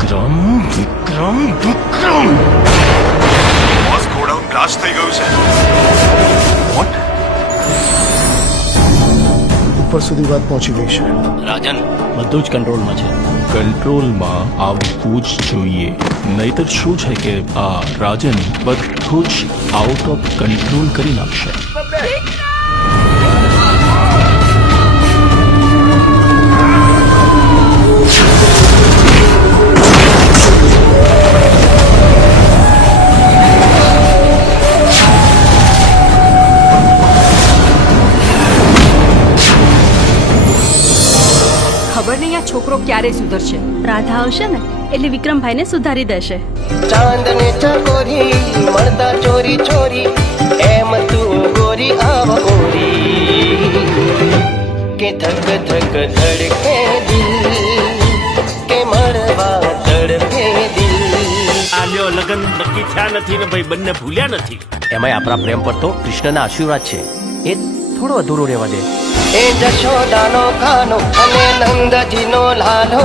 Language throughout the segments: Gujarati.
વિક્રમ વિક્રમ વિક્રમ બોસ ગોડાઉન બ્લાસ્ટ થઈ ગયું છે. વોટ? ઉપર સુધી વાત પહોંચી ગઈ છે. રાજન બધું જ કંટ્રોલમાં છે. કંટ્રોલમાં આવવું જ જોઈએ, નહીતર શું છે કે આ રાજન બધું જ આઉટ ઓફ કંટ્રોલ કરી નાખશે. ખબર નહીં આ છોકરો ક્યારે સુધરશે. રાધા આવશે ને એટલે વિક્રમભાઈને સુધારી દેશે. ચાંદને ચકોરી મળતા ચોરી ચોરી એમ તું ગોરી આવ ગોરી કે ધક ધક ધડકે દિલ કે મળવા તડપે દિલ. આલ્યો લગન નક્કી થયા નથી ને ભાઈ બંને ભૂલ્યા નથી. એમાંય આપણા પ્રેમ પર તો કૃષ્ણના આશીર્વાદ છે, એ થોડો અધૂરો રહેવા દે. એ જશોદાનો ખાનો અને નંદજીનો લાલો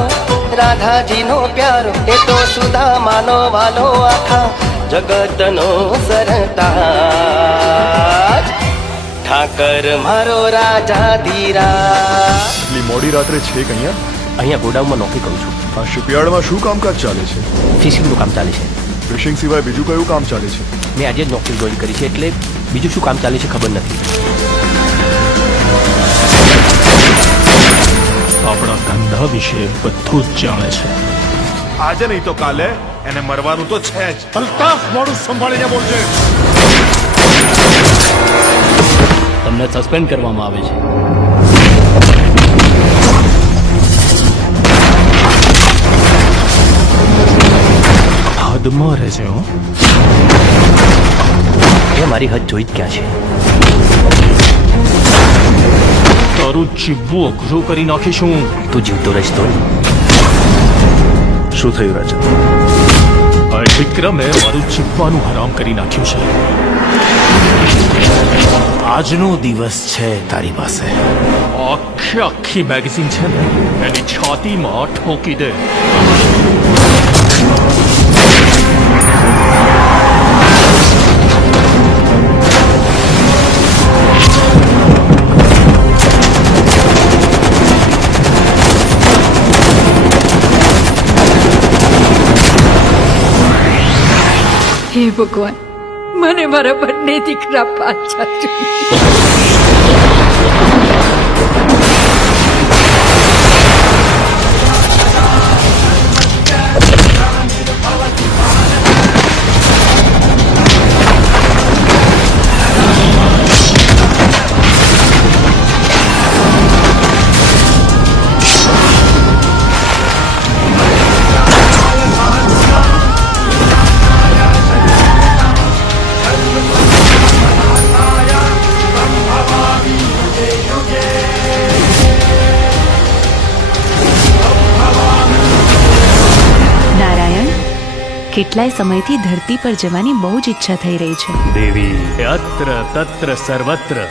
રાધાજીનો પ્યારો એ તો સુદામાનો વાલો આખા જગતનો સરતાજ ઠાકર મારો રાજા ધીરા. એટલી મોડી રાત્રે છે કે અહીંયા ગોડાઉનમાં નોકરી કરું છું. આ શિપયાર્ડમાં શું કામકાજ ચાલે છે? ફિશિંગનું કામ ચાલે છે. ફિશિંગ સિવાય બીજું કયું કામ ચાલે છે? મેં આજે જ નોકરી જોઈન કરી છે એટલે બીજું શું કામ ચાલે છે ખબર નથી. આપણા ધંધા વિશે બધું જ જાણે છે. આજે નહીં તો કાલે એને મરવાનું તો છે જ. અલ્તાફ મોડું સંભાળીને બોલજે. તમને સસ્પેન્ડ કરવામાં આવે છે. હદમાં રહેશે. હો એ મારી હદ જોઈ જ ક્યાં છે. તારું જીવવું અઘરું કરી નાખીશું. તું જીવતો રહીશ તો. શું થયું રાજન? આ વિક્રમે મારું જીવવાનું હરામ કરી નાખ્યું છે. આજનો દિવસ છે તારી પાસે. આખી મેગેઝિન છે ને એની છાતીમાં ઠોકી દે. હે ભગવાન, મને મારા બંને દીકરા પાછા જોઈએ. કેટલાય સમયથી ધરતી પર જવાની બહુ જ ઈચ્છા થઈ રહી છે. દેવી અત્ર તત્ર સર્વત્ર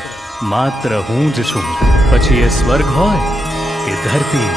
માત્ર હું જ છું. પછી એ સ્વર્ગ હોય કે ધરતી.